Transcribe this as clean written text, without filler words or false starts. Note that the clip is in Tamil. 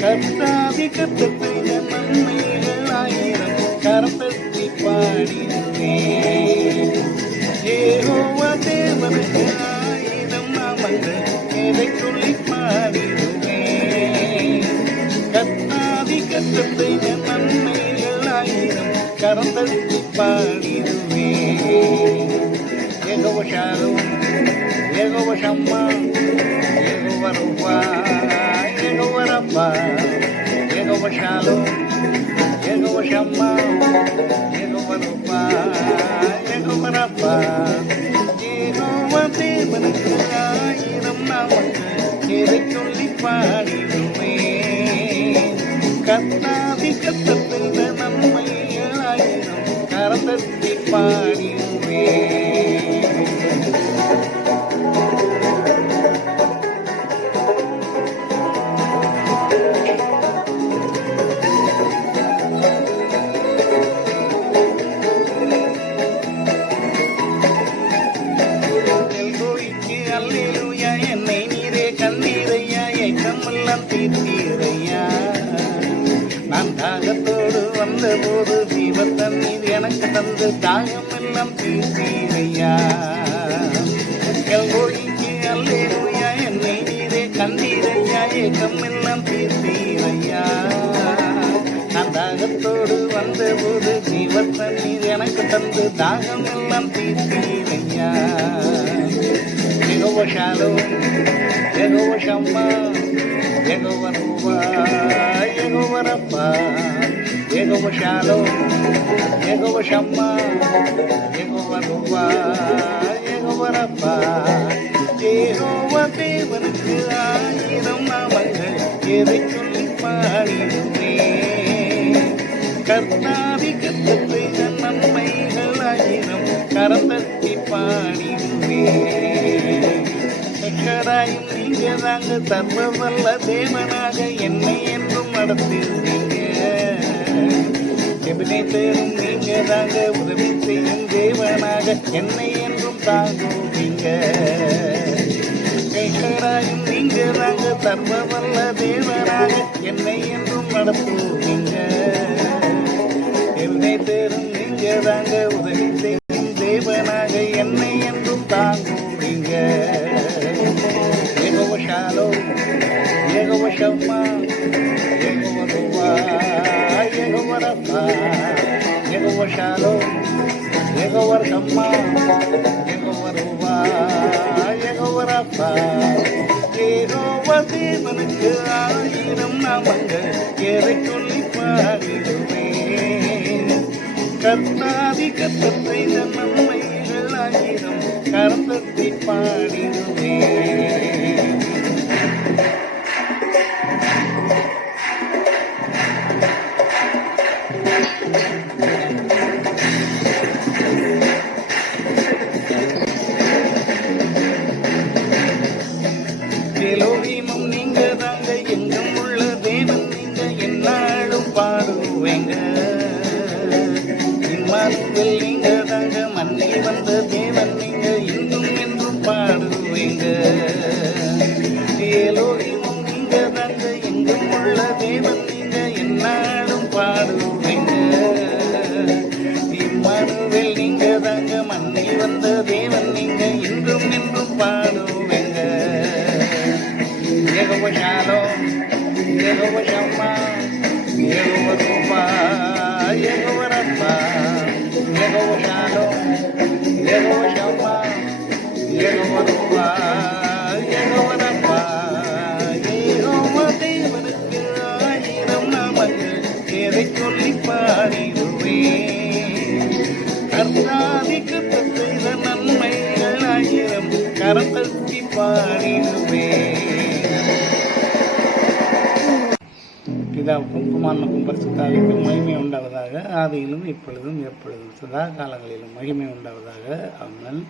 கர்த்தாதி கர்த்தர் செய்த நன்மைகள் ஆயிரம் கரத்தட்டி பாடிடுவேன். யெகோவா தேவனுக்கு ஆயிரம் நாமங்கள் எதை சொல்லி பாடிடுவேன். கர்த்தாதி கர்த்தர் செய்த நன்மைகள் ஆயிரம் கரத்தட்டி பாடிடுவேன். யெகோவா ஷாலோம், யெகோவா ஷம்மா, யெகோவா ரூபா, யெகோவா ரப்பா, யெகோவா ஷாலோம், யெகோவா ஷம்மா, யெகோவா ரூபா, யெகோவா ரப்பா. யெகோவா தேவனுக்கு ஆயிரம் நாமங்கள் எதை சொல்லி பாடிடுவேன். கர்த்தாதி கர்த்தர் செய்த நன்மைகள் ஆயிரம் கரத்தட்டி பாடிடுவேன். அல்லேலூயா, என்னை நீரே கண்ணீரையா, ஏக்கமெல்லாம் தீர்த்தீரையா. நான் தாகத்தோடு வந்தபோது ஜீவ தண்ணீர் எனக்கு தந்து தாகமெல்லாம் தீர்த்தீரையா. எல்கோய்க்கு அல்லேலூயா, என்னை நீரே கண்ணீரையா, ஏக்கமெல்லாம் தீர்த்தீரையா. நான் தாகத்தோடு வந்தபோது ஜீவ தண்ணீர் எனக்கு தந்து தாகமெல்லாம் தீர்த்தீரையா. யெகோவா ஷாலோம், யெகோவா ஷம்மா, யெகோவா ரூபா, யெகோவா ரப்பா, யெகோவா ஷாலோம், யெகோவா ஷம்மா, யெகோவா ரூபா, யெகோவா ரப்பா. யெகோவா தேவனுக்கு ஆயிரம் நாமங்கள் எதை சொல்லி பாடிடுவேன். கர்த்தாதி கர்த்தர் செய்த நன்மைகள் ஆயிரம் கரத்தட்டி பாடிடுவேன். கராயும் நீங்க தாங்க, சர்வவல்ல தேவனாக என்னை என்றும் நடத்துவீங்க. எபினேசரும் நீங்க தாங்க, உதவி செய்யும் தேவனாக என்னை என்றும் தாங்குவீங்க. கராயும் நீங்க தாங்க, சர்வவல்ல தேவனாக என்னை என்றும் நடத்துவீங்க. எபினேசரும் நீங்க தாங்க, உதவி செய்யும் தேவனாக என்னை என்றும் தாங்குவீங்க. யெகோவா ஷாலோம், யெகோவா ஷம்மா, யெகோவா ரூபா, யெகோவா ரப்பா, யெகோவா ஷாலோம், யெகோவா ஷம்மா, யெகோவா ரூபா, யெகோவா ரப்பா. யெகோவா தேவனுக்கு ஆயிரம் நாமங்கள் எதை சொல்லி பாடிடுவேன். கர்த்தாதி கர்த்தர் செய்த நன்மைகள் ஆயிரம் கரத்தட்டி பாடிடுவேன். எலோகிமும் நீங்க தாங்க, எங்கும் உள்ள தேவன் நீங்க, என்னாலும் பாடுவேங்க. இம்மானுவேல் நீங்க தாங்க, மண்ணில் வந்த தேவன் நீங்க, இன்னும் என்றும் பாடுவேங்க. எலோகிமும் நீங்க தாங்க, எங்கும் உள்ள தேவன் நீங்க, என்னாலும் பாடுவேங்க. இம்மானுவேல் நீங்க தாங்க, மண்ணில் வந்த தேவன் நீங்க, இன்றும் என்றும் பாடுவேங்க. யெகோவா ஷாலோம், யெகோவா ஷம்மா, யெகோவா ரூபா, யெகோவா ரப்பா, யெகோவா ஷாலோம், யெகோவா ஷம்மா, யெகோவா ரூபா, யெகோவா ரப்பா. யெகோவா தேவனுக்கு ஆயிரம் நாமங்கள் எதை சொல்லி பாடிடுவேன். கர்த்தாதி கர்த்தர் செய்த நன்மைகள் ஆயிரம் கரத்தட்டி பாடிடுவேன். பிதாவுக்கும் குமாரனுக்கும் பரிசுத்தாவிக்கும் மகிமை உண்டாவதாக. ஆதியிலும் இப்பொழுதும் எப்பொழுதும் சதா காலங்களிலும் மகிமை உண்டாவதாக. ஆமென்.